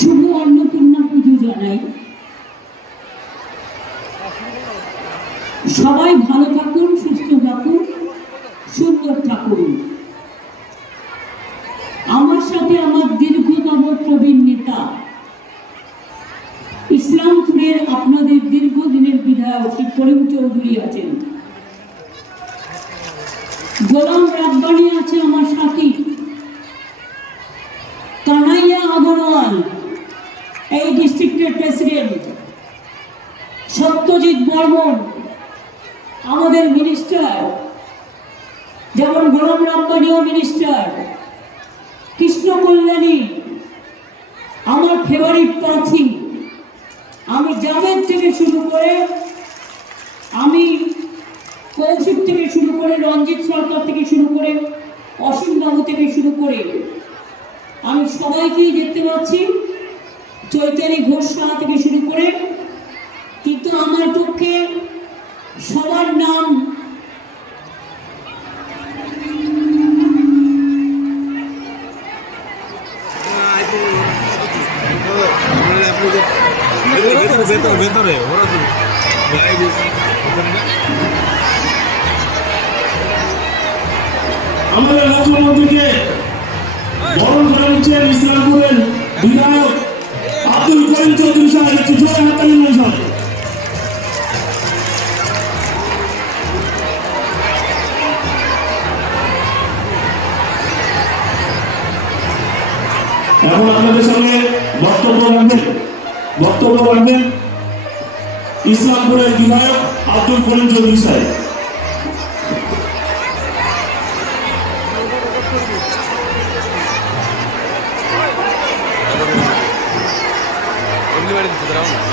শুভ অন্নপূর্ণা পুজো জানাই। সবাই ভালো থাকুন, সুস্থ থাকুন, সুন্দর থাকুন। আমার সাথে আমার দীর্ঘতম প্রবীণ নেতা ইসলামপুরের আপনাদের দীর্ঘদিনের বিধায়ক শ্রী করিম চৌধুরী আছেন। গোলাম প্রেসিডেন্ট সত্যজিৎ বর্মন, আমাদের মিনিস্টার যেমন গোলাম রাব্বানিও মিনিস্টার কৃষ্ণ কল্যাণী, আমার ফেভারিট প্রার্থী। আমি জাভেদ থেকে শুরু করে, আমি কৌশিক থেকে শুরু করে, রঞ্জিত সরকার থেকে শুরু করে, অসীম বাবু থেকে শুরু করে, আমি সবাইকেই দেখতে পাচ্ছি। চৈতালি ঘোষ সাহা থেকে শুরু করে কিন্তু আমার পক্ষে সবার নাম ভেতরে ভেতরে ওরা তো আমাদের মুখ্যমন্ত্রীকে বরণ করে নিচ্ছেন ইসলামপুরের বিধায়ক। আব্দুল করিম চৌধুরী সাহেব, একটু জোরে হাতালি নেন সব এখন আপনাদের সঙ্গে বক্তব্য রাখবেন। বক্তব্য রাখবেন ইসলামপুরের বিধায়ক আব্দুল করিম চৌধুরী সাহেব। Guardians of the Dragón.